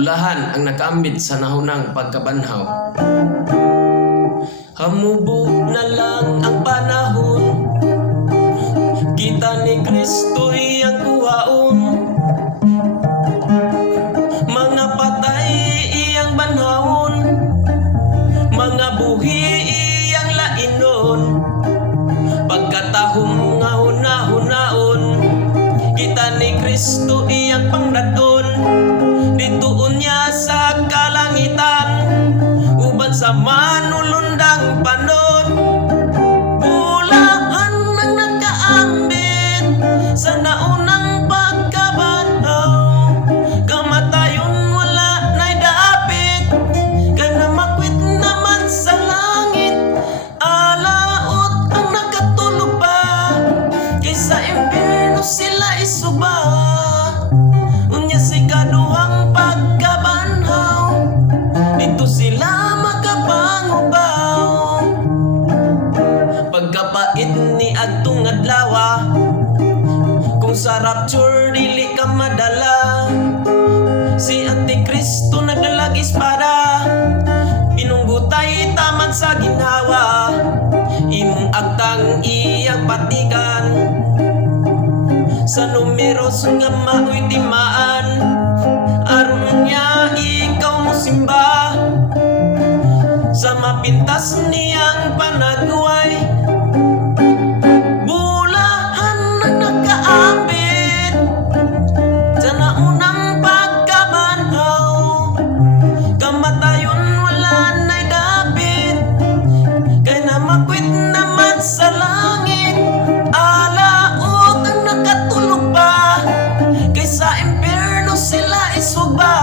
Bulahan ang naka-ambit sa naunang pagkabanhaw. Hamubo na lang ang panahon, kita ni Kristo iyang kuhaon. Mga patay iyang banhawon, mga buhi iyang lainon. Pagkatahong nga hunaon, kita ni Kristo iyang pangradon. Dituon niya sa kalangitan, uban sa manulundang panon. Bulahan ang naka-ambit sa naunang pagkabanhaw. Kamatayon wala na'y daapit, kay namakwit naman sa langit. Alaot ang nakatulog pa, kaysa impyerno sila isuba. Unya si kaduhang pagkabanhaw, dito sila makapangubaw. Pagkapait ni adtong adlaw, kung sa rapture dili ka madala. Si Antikristo nagdalag espada, pinunggutay taman sa ginhawa. Imong agtang iyang patikan, sa numeros nga maoy timaan. Aron niya ikaw mo simba, sa mapintas niyang panagway. Bulahan ang naka-ambit sa naunang pagkabanhaw. Kamatayon wala na'y dapit, kay namakwit naman sa langit. Alaot ang nakatulog pa, kaysa impyerno sila isuba.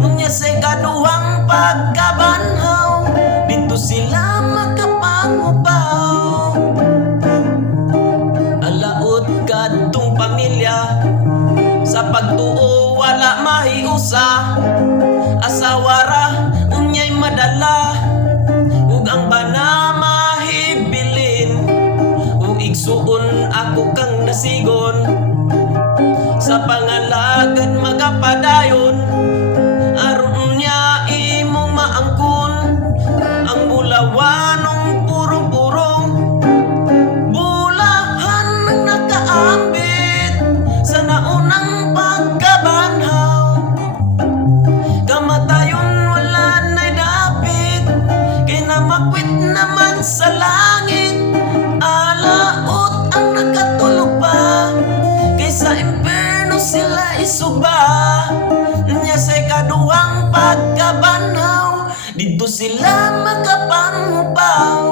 Unya sa kaduhang pagkabanhaw, dito sila makapangubaw. Alaot kadtong pamilya, sa pagtuo wala mahiusa. Asawara unya'y madala, ug ang bana mahibilin. Ug igsuon ako kang nasigon, sa pangalagad magapadayon. Aron niya imong maangkon ang bulawanong purong-purong. Bulahan ang naka-ambit sa naunang pagkabanhaw. Kamatayon wala na'y dapit, kay namakwit naman sa langit. Alaot ang nakatulog pa, kaysa impyerno sila isuba. Nya sa kaduhang pagkabanhaw, dito sila makapangubaw.